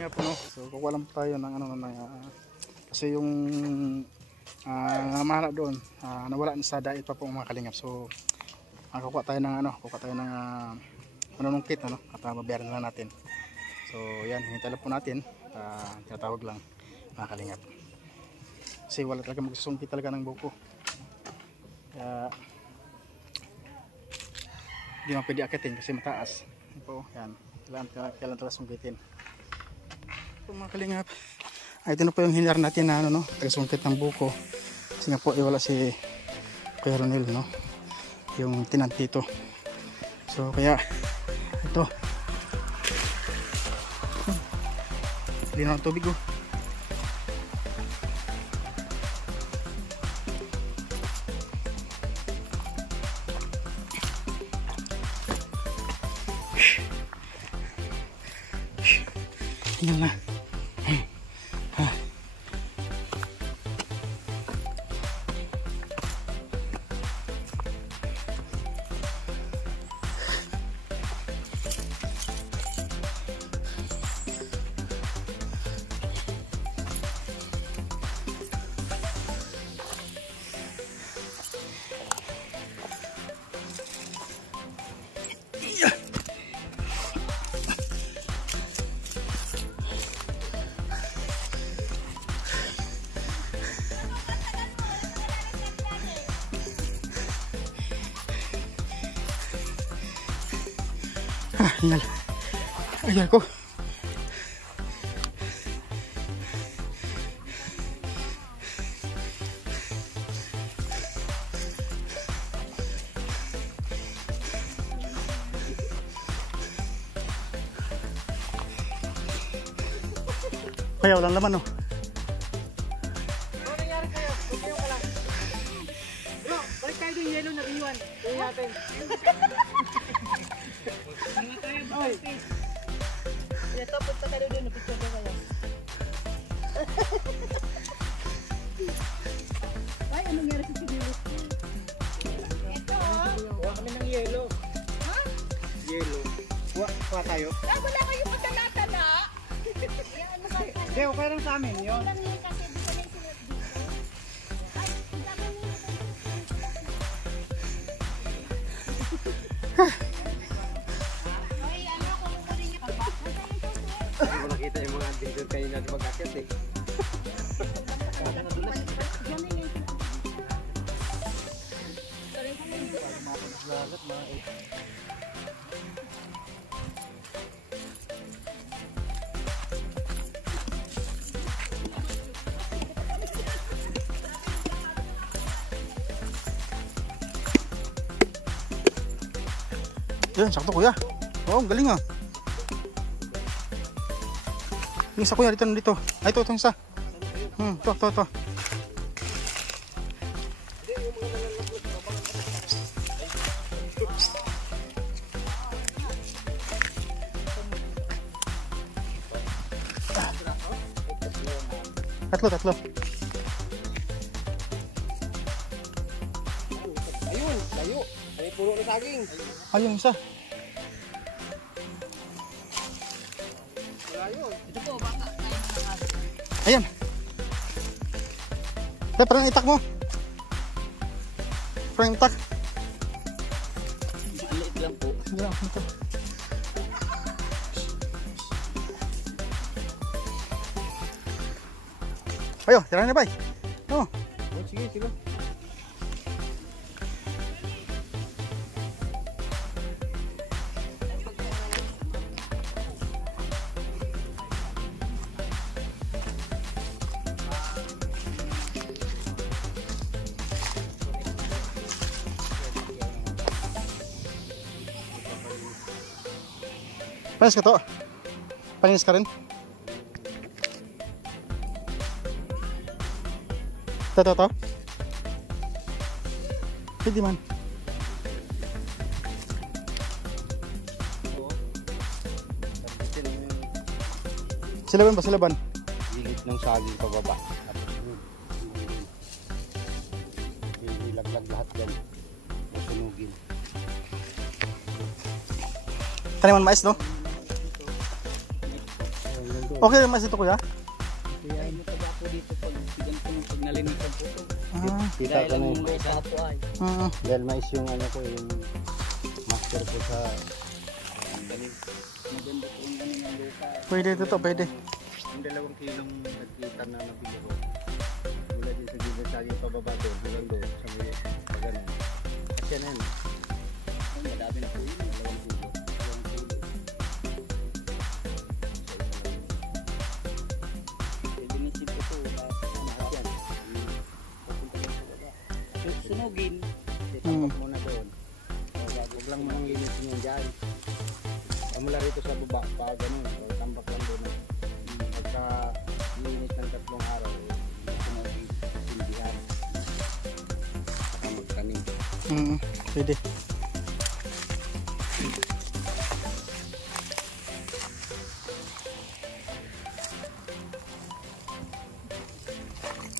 kalingap po, no? So kukuha lang tayo ng ano na kasi yung namana doon nawala sa dait pa po mga kalingap. So kukuha tayo ng manunungkit, ano, at babayaran na lang natin. So yan, hintay lang po natin, tinatawag lang mga kalingap. Kasi wala talaga magsusungkit talaga ng buko. Kaya hindi naman pwede akitin kasi mataas. Ito, yan. Kailan talaga sungkitin. Ito mga kalingap. Ito na po yung hinyar natin na ano, no, tagasungkit ng buko. Kasi nga po wala si Kuya Ronel, no, yung tinant dito. So kaya ito. Linaw ng tubig, oh. Yan na. Hingal. Ayan ko. Kaya walang laman, no? Ano nangyari kayo? Tumayo ka lang. Bro, balik tayo yung yellow na iwan. Tuloy natin. Oy. Ito, punta ka doon. Napicture ka kayo. Ay, anong nangyari sa sinilo? Ito, oh. Kuha kami ng yellow. Ha? Yellow. Kuha tayo. Wala kayo pagkalatala. Hindi, okay lang sa amin yun. Wala kita yung mga adventure kayo na mag-akyat eh. Yan, sakto kuya. Oh, galing, ah. Yung isa kuya, dito. Ay, ito isa. Ito. Tatlo. Ayun, layo. Ay, puro na saging. Ayun, isa. Ito po, baka tayo nakakasal. Ayan. Parang itak mo. Parang itak. Liit lang po. Sige lang, ito. Ayo, jalan na, bay. Oh. Sige. Panis ka to. Panis ka rin. Ito. Pwede man. Silaban ba? Silaban? Gilid ng saging pababa. Ilaglag lahat yan. Masunugin. Taniman mais, no? Okay naman ito kuya? Kaya yung taga po dito pag ganito pag nalinisan po ito. Kita ko na yun. May sapo ay. Dahil mais yung ano ko, yung master ko sa Maganda po yung ano ng lupa. Pwede ito, pwede. yung 2 kilong nagkita na nabili ko. Mula din sa gilid sa aking pababa doon, hanggang doon sa may pagano. Kasi na yun. Madami na po yun. 2 kilo. 2 kilo. Pwede nisip ko ito. Lahat yan. Sunugin. Itapok muna doon. Huwag lang mo nang linisin yung dyan. Mula rito sa baba, pa ganun. Tambak lang doon. Pagka linis ng 3 araw, sunugin, sindihan. Saka magtanim. Pwede.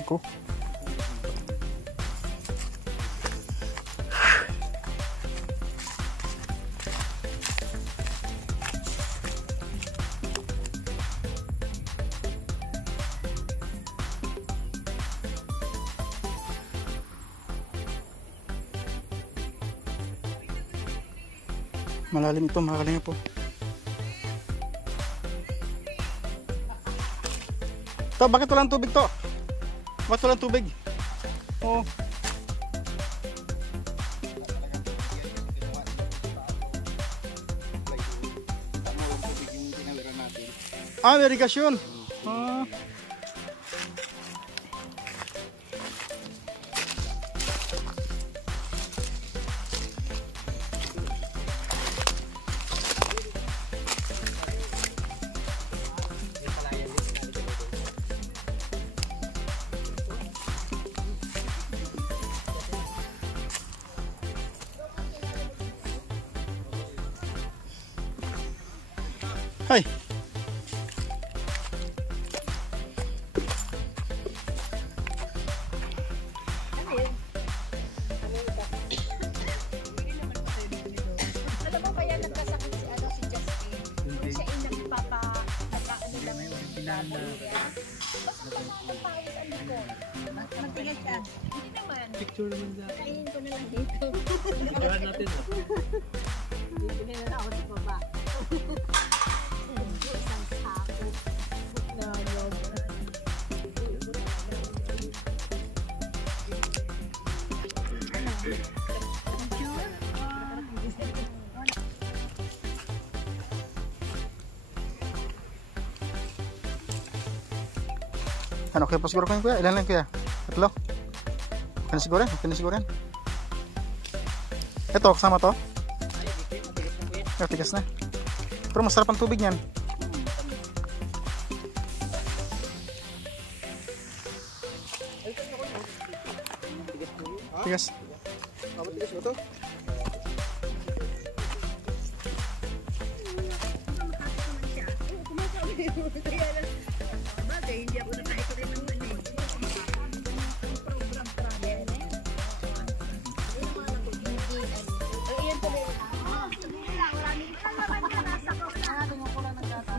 Ako. Malalim ito, mga kalinga po. To, bakit walang tubig to? Bakit walang tubig? Oo. Ah, may irigasyon. Ah. Hay. Alam mo kaya nagkasakit si Justin? Kung siya ay nagpapa-ano lang yung basta-basta ang likod. Matigas siya. Hindi naman. Picture naman dyan. Kainin ko na lang dito. Picturean natin. Bibili na ako sa baba. Isang sako. Ano, okay po siguro kayo kuya? Ilan lang kuya? 3? Okay na siguro yan? Okay na siguro yan? Ito, kasama to? Tigas na. Pero masarap ang tubig niyan. Tigas. Tigas mo to? Hindi ako nakaito rin ng program travel. Ayun tuloy. Wala nang kalaman ka nasa ko. Tumukulan ng data.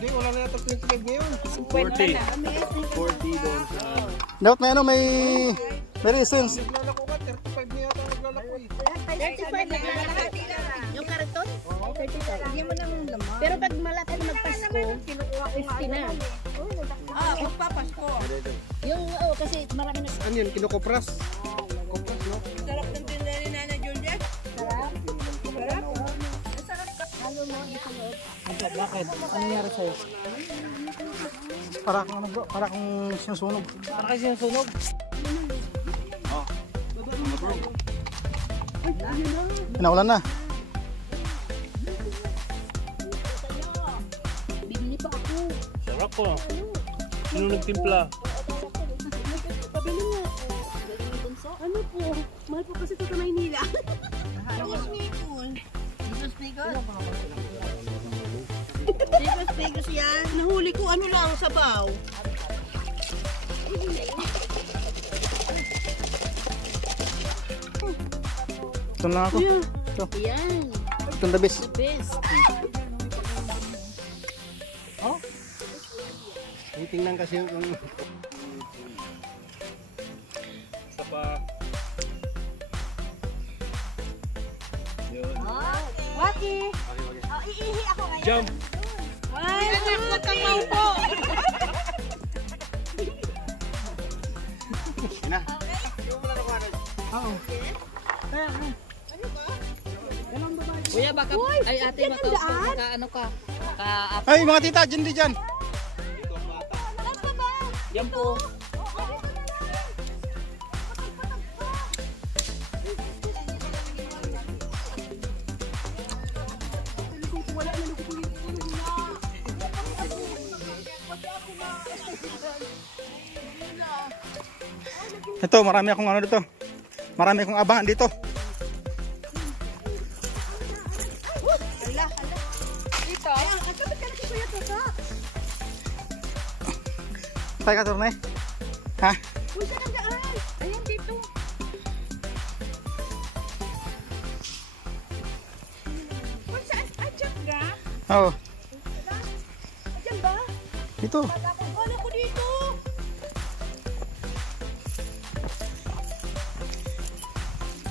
Hindi, wala na yata 25 ngayon. 40 doon sa... Dapat may ano, may reasons. Naglalako ka, 35 na yata naglalako eh. 35 na kalahati na. Yung karton? Oo, 35. Hindi mo nang laman. Pero pag malapit magpasko, 50 na. Ah, magpapasko. Yung, kasi marami na. Ano yun, kinokopras? Kopras, no? Sarap ng tinda ni Nana Juliet. Sarap. Sarap. Sarap. Halo mo, dito loob. Bakit? Ano nangyari sa'yo? Para kang ano bro? Para kang sinusunog. Para kasi yung sunog. Pinaulan na. Bibili pa ako. Sarap po. Sino nagtimpla? Pabili nga ako. Ano po? Mahal po kasi ito sa Maynila. Diyos Migos. Diyos Migos? Diyos Migos yan. Nahuli ko ano lang, sabaw. Ito lang ako. Ito. Yan. Itong the best. Best. Tingnan kasi yung... Isa pa. Yun. Waki. Iihi ako ngayon. Jump! Ay, huwag kang maupo. Na. Oo. Kuya, baka, ay ate, baka ano ka. Ay mga tita, dyan di dyan. Yan po. Ito, marami akong ano dito. Marami akong abangan dito. Dito? Ayan, ang kapit ka na si Kuya Toto. Tayo ka, Torne. Ha? Uy, saan ang daan? Ayan, dito. Uy, saan? Ah, dyan ka? Oo. Dyan ba? Dito. Wala ko dito.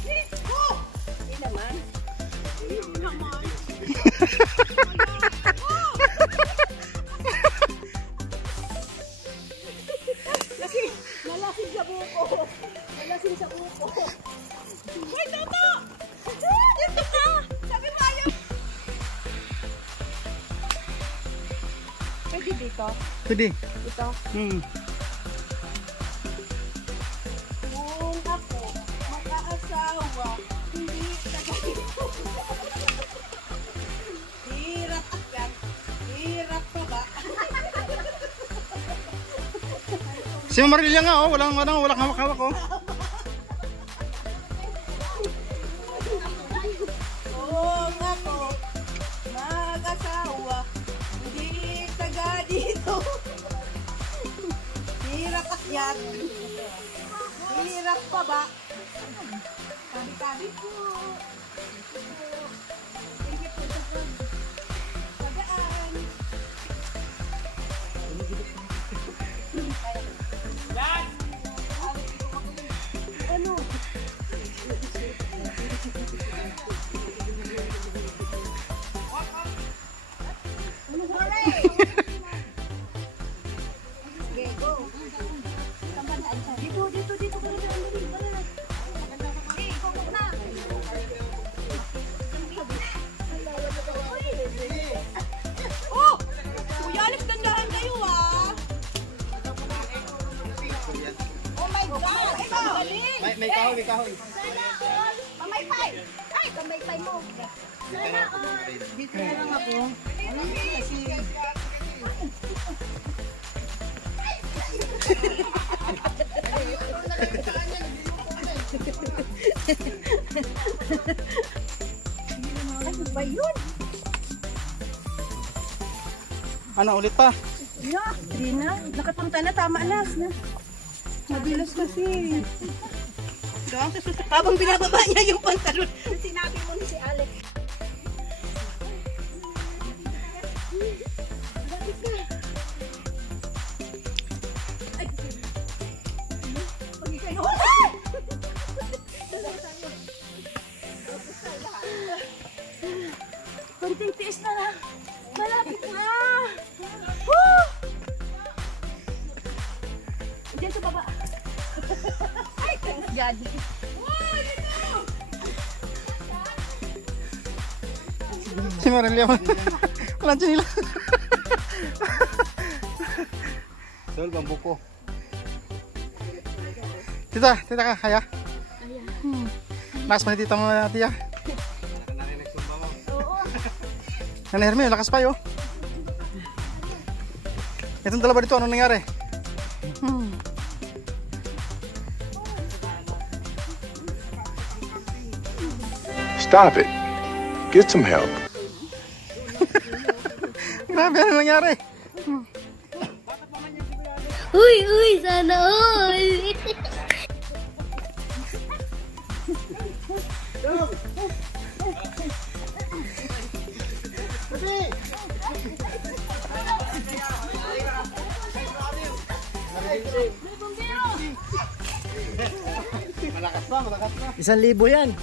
Dito! Hindi naman. Hindi naman. Kasi malasing sa buko. Malasing sa buko. Uy, Toto! Dito ka! Sabi mo ayaw. Pwede dito? Pwede. Ito? Hmm. Kung ako mag-aasawa, hindi tagayin ko. Hirap yan. Hirap pa ba? Si Marilya nga, oh. Walang hawak-hawak, oh. Kung ako mag-asawa, hindi taga dito. Hirap akyat. Hirap pa ba? Tabi-tabi po. Thank you po sa pagdaan. Ano? Oh! Kuya, Alex, dandahan kayo ah! Oh my God! Ay, magaling! May kahoy, may kahoy. Sana all! Pamaypay! Ay, pamaypay mo! Sana all! Dito na lang ako. Ano kasi... Ano ba yun? Ano, ulit pa? Yeah, di na. Nakapunta na, tama na. Mabilis kasi. Habang binababa niya yung pantalon. Sinabi mo ni si Alex. tiis na lang. Malapit na. Woo! Diyan sa baba. Ay, thanks God. Wow, dito! Si Marilia. Walang dyan nila. Sol, bambuko. Tita ka, kaya? Lakas pa ni tita mo na tiya. Nagsumba mo. Nanay Hermie, lakas pa yun. Itong dalawa dito, anong nangyari? Stop it. Get some help. Grabe, anong nangyari? Uy, sana all. Malakas pa. 1,000 yan.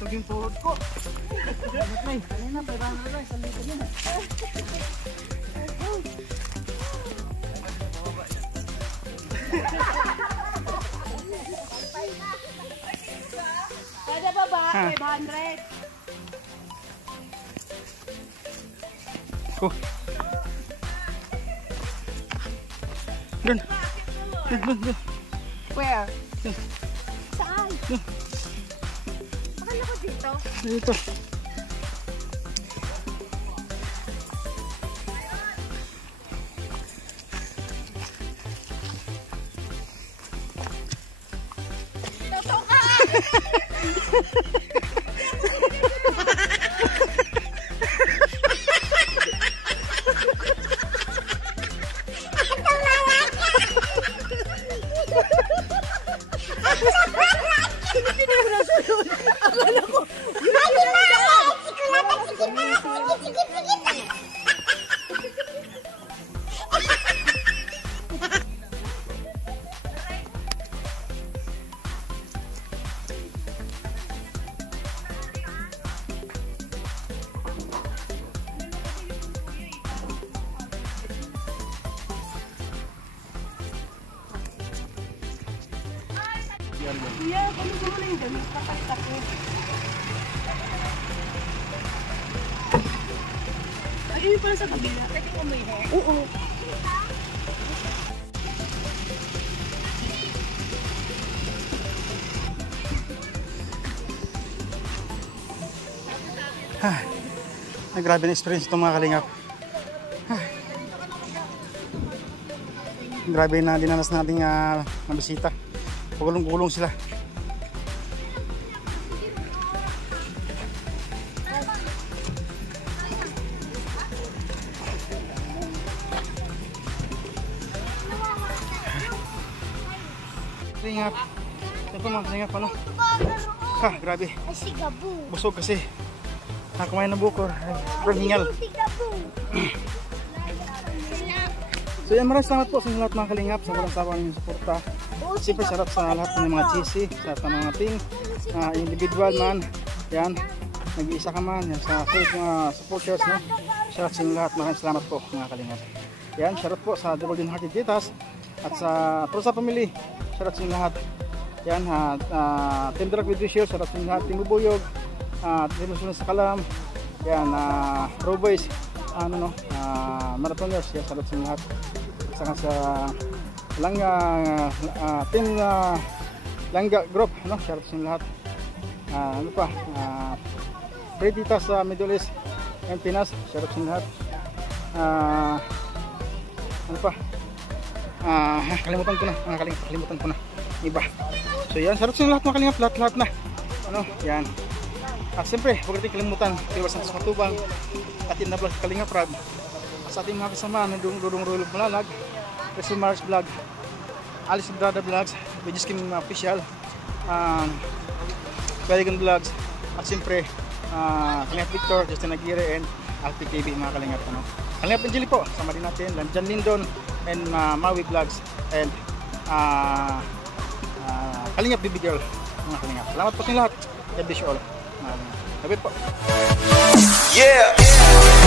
Tuging tuhod ko. Kada baba, 500. Oh. Dun. Where? Saan? Akala ko dito. Dito. Totoo ka! Kuya, kung gusto mo na yung damit, kapag ko. Ayun pala sa kabila. Pwede mo may hair? Oo. Grabe na experience itong mga kalingap. Grabe na dinanas nating bisita. Pagulong-gulong sila. Kalingap. Ito mga kalingap, ano? Grabe. Busog kasi. Kumain ng buko. Hingal. So yan, maraming salamat po sa lahat mga kalingap, sa walang sawa ninyong suporta. Siyempre sarap sa lahat ng mga GC, sa lahat ng mga team, individual man, yan, nag-iisa ka man, yan, sa mga supporters, no? Shoutout sa lahat, maraming salamat po mga kalingap. Yan, shoutout po sa Double Din Hearted Titas at sa Prosa Family, shoutout sa lahat. Yan, Team Drag with Visual, shoutout sa lahat, Team Bubuyog, Team Musulun sa Kalam, yan, Roboys, Marathoners, yan, shoutout sa lahat. Saka sa Team Langga Group, no? Shoutout sa lahat. Ano pa? Preditas sa Middle East and Pinas, shoutout sa lahat. Ano pa? Kalimutan ko na. Iba. So yan, shoutout sa lahat mga kalingap, lahat na. Ano? Yan. At siyempre, huwag natin kalimutan, Tiwa Santos Matubang, at na vlog Kalingap Rab. Sa ating mga kasama, Dudong Rulog Malalag, Crystal Mars Vlog, Alice Brada Vlogs, Veggies Kim Official, Pelican Vlogs, at siyempre Kalingap Victor, Justin Aguirre, and Alpi TV mga kalingap. Kalingap Angeli po, sama din natin, Jan Lindon, and Maui Vlogs, and Kalingap Baby Girl. mga kalingap. Salamat po sa inyo lahat. God bless you all. Mga kalingap. Sabi po. Yeah.